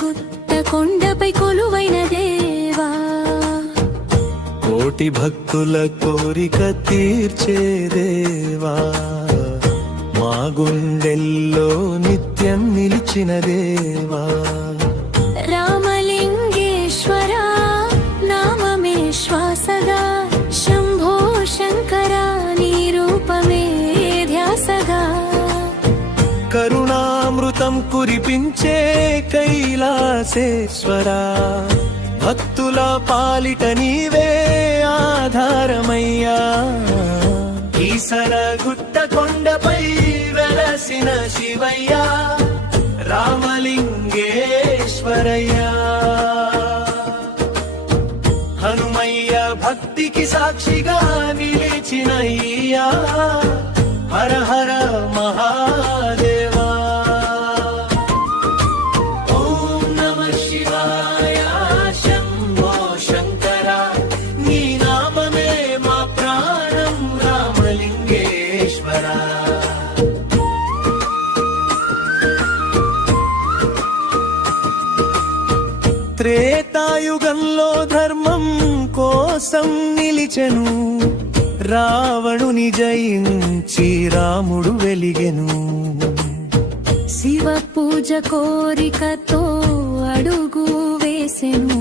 గుట్ట కొండపై కొలువైన దేవా, కోటి భక్తుల కోరిక తీర్చే దేవా, మా గుండెల్లో నిత్యం నిలిచిన దేవా. రామలింగేశ్వర నామమే శ్వాసగా, శంభో శంకర నీ రూపమే ధ్యాసగా, కరుణామృతం కురిపించే కైలాసేశ్వరా, భక్తుల పాలిట నీవే ఆధారమయ్యా. ఈసర గుట్ట కొండపై వెలసిన శివయ్యా, రామలింగేశ్వరయ్యా. హనుమయ్య భక్తికి సాక్షిగా నిలిచినయ్యా, హర హర మహాదేవా. ఓం నమః శివాయ శంభో శంకర, నీ నామమే మా ప్రాణం రామలింగేశ్వర. త్రేతాయుగంలో ధర్మం కోసం నిలిచెను, రావణుని జయించి రాముడు వెలిగెను. శివ పూజ కోరికతో అడుగు వేసెను,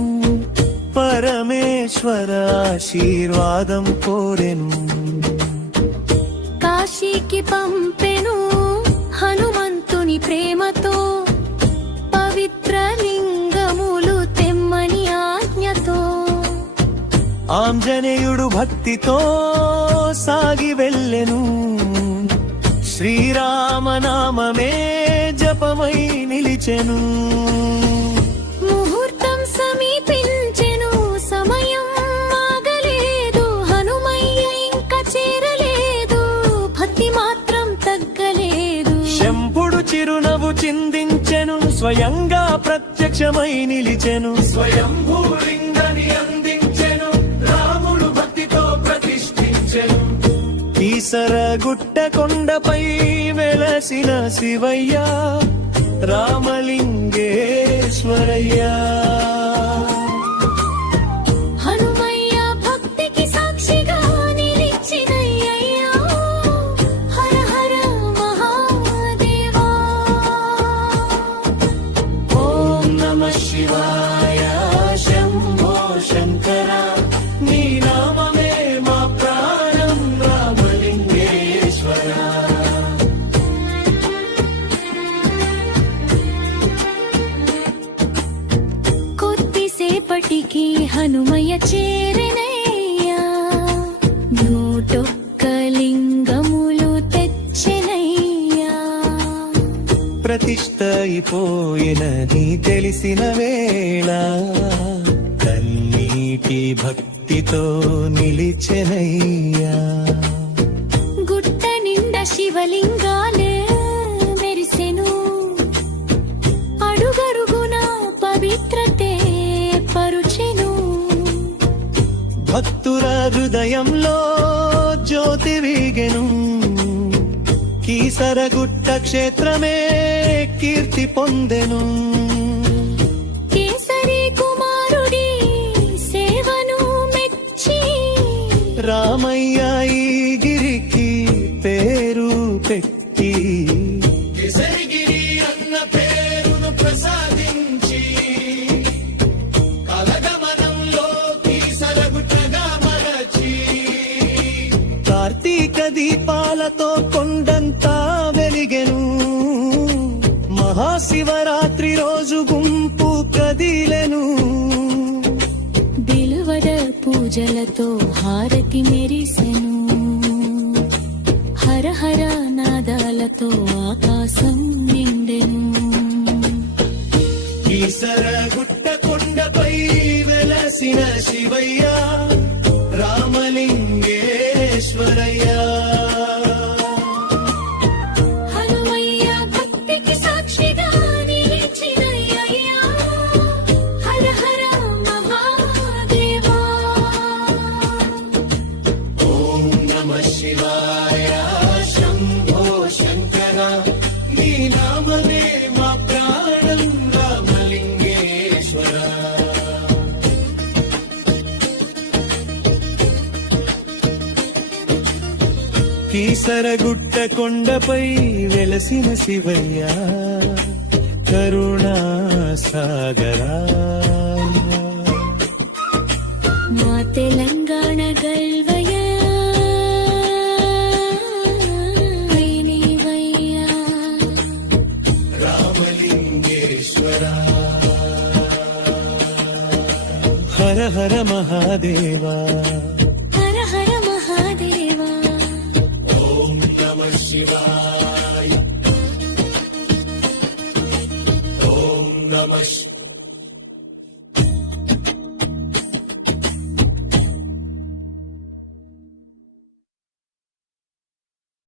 పరమేశ్వర ఆశీర్వాదం కోరెను. కాశీకి పంపెను హనుమంతుని ప్రేమతో, పవిత్ర లింగములు తెమ్మని ఆజ్ఞతో. ఆంజనేయుడు భక్తితో సాగి వెళ్ళెను, శ్రీరామనామమే జపమై నిలిచెను. ముహూర్తం సమీపించెను, సమయం ఆగలేదు, హనుమయ్య ఇంకా చేరలేదు, భక్తి మాత్రం తగ్గలేదు. శంభుడు చిరునవ్వు చిందించెను, స్వయంగా ప్రత్యక్షమై నిలిచెను. స్వయంభూలింగని అందించెను, రాముడు భక్తితో ప్రతిష్ఠించెను. ఈసర గుట్ట కొండపై వెలసిన శివయ్యా, రామలింగేశ్వరయ్యా. హనుమయ్య భక్తికి సాక్షిగా నిలిచినయ్యా, హర హర మహాదేవా. ఓం నమః శివాయ శంభో శంకర, నీ నామమే మా ప్రాణం రామలింగేశ్వర. కొద్దిసేపటికి హనుమయ్య చేరెనయ్యా, 101 లింగములు తెచ్చెనయ్యా. ప్రతిష్ఠ అయిపోయినది తెలిసిన వేళ, కన్నీటి భక్తితో నిలిచెనయ్యా. గుట్ట నిండా శివలింగాలే మెరిసెను, అడుగరుగున పవిత్రతే పరుచెను. భక్తుల హృదయంలో జ్యోతి వీగెను, కీసరగుట్ట క్షేత్రమే కీర్తి పొందెను. కేసరి కుమారుడి సేవను మెచ్చి, రామయ్య ఈ గిరికి పేరు పెట్టి, కేసరిగిరి అన్న పేరును ప్రసాదించి, కలగమనంలో కీసరగుట్టగా మలచి, కార్తీక దీపాలతో కొండంతా వెలిగెను. మహాశివరాత్రి రోజు గుంపు కదిలెను, బిలువడ పూజలతో హారతి మెరిసెను, హర హర నాదాలతో ఆకాశం నిండెను. ఈసర గుట్ట కొండపై వెలసిన శివయ్యా, రామలింగేశ్వరయ్యా. హనుమయ్య భక్తికి సాక్షిగా నిలిచినయ్యా, హర హర మహాదేవా. ఓం నమః శివాయ శంభో శంకర, నీ నామమే మా ప్రాణం రామలింగేశ్వర. కీసరగుట్ట కొండపై వెలసిన శివయ్య కరుణా సాగరా మా తెలంగాణ గల్వయ నీవయ్యా. రామలింగేశ్వర హర హర మహాదేవా హర హర మహాదేవా. ఓం నమః శివాయ ఓం నమః